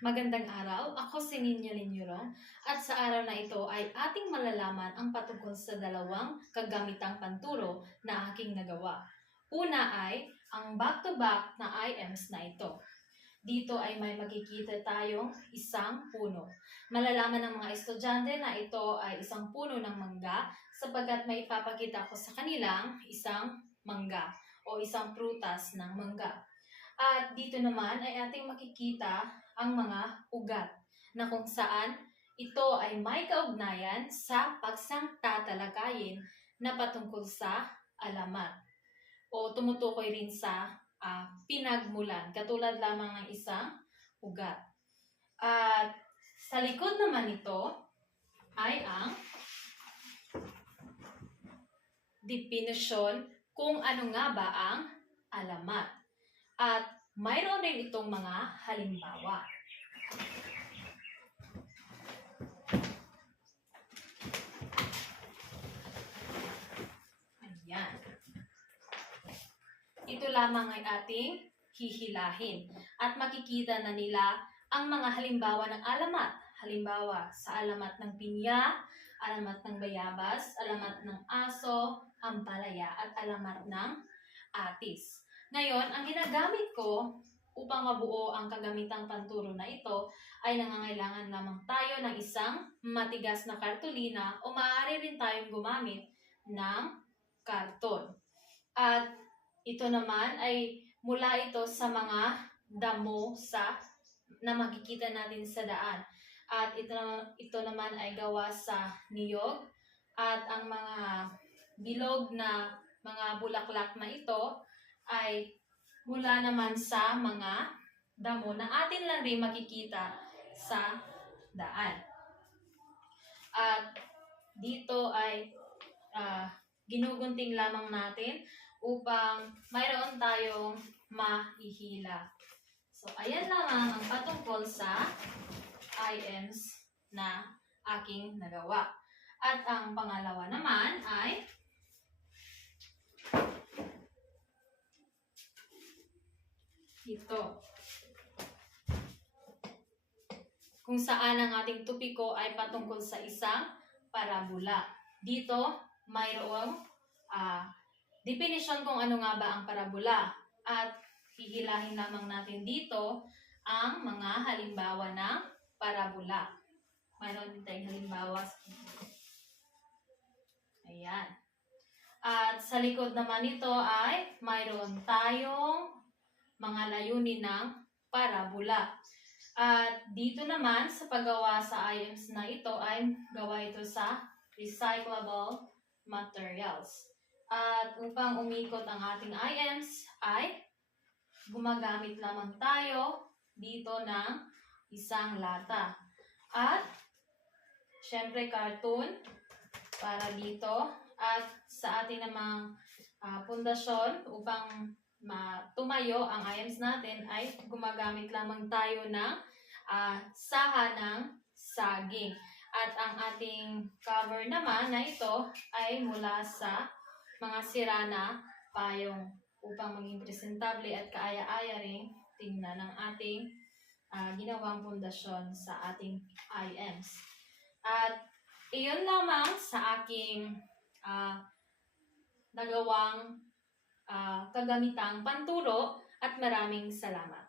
Magandang araw, ako si Ninya Linyurong at sa araw na ito ay ating malalaman ang patungkol sa dalawang kagamitang panturo na aking nagawa. Una ay ang back-to-back na items na ito. Dito ay may makikita tayong isang puno. Malalaman ng mga estudyante na ito ay isang puno ng mangga sapagkat may ipapakita ko sa kanilang isang mangga o isang prutas ng mangga. At dito naman ay ating makikita ang mga ugat na kung saan ito ay may kaugnayan sa paksang tatalakayin na patungkol sa alamat o tumutukoy rin sa pinagmulan, katulad lamang ng isang ugat. At sa likod naman nito ay ang definition kung ano nga ba ang alamat. At mayroon rin itong mga halimbawa. Ayan. Ito lamang ay ating hihilahin at makikita na nila ang mga halimbawa ng alamat. Halimbawa, sa alamat ng pinya, alamat ng bayabas, alamat ng aso, ampalaya, at alamat ng atis. Ngayon, ang ginagamit ko upang mabuo ang kagamitang panturo na ito ay nangangailangan lamang tayo ng isang matigas na kartolina o maaari rin tayong gumamit ng karton. At ito naman ay mula ito sa mga damo na makikita natin sa daan. At ito naman ay gawa sa niyog at ang mga bilog na mga bulaklak na ito ay mula naman sa mga damo na atin lang rin makikita sa daan. At dito ay ginugunting lamang natin upang mayroon tayong mahihila. So, ayan lamang ang patungkol sa items na aking nagawa. At ang pangalawa naman ay ito. Kung saan ang ating topiko ay patungkol sa isang parabola. Dito, mayroong definition kung ano nga ba ang parabola. At hihilahin lamang natin dito ang mga halimbawa ng parabola. Mayroon din tayong halimbawa. Ayan. At sa likod naman nito ay mayroon tayong mga layunin ng parabola. At dito naman sa paggawa sa items na ito ay gawa ito sa recyclable materials. At upang umikot ang ating items ay gumagamit lamang tayo dito ng isang lata. At syempre cartoon para dito. At sa ating namang pundasyon upang tumayo ang items natin ay gumagamit lamang tayo ng saha ng saging. At ang ating cover naman na ito ay mula sa mga sira na payong upang maging presentable at kaaya-aya rin tingnan ng ating ginawang pundasyon sa ating items. At iyon lamang sa aking nagawang kagamitang panturo at maraming salamat.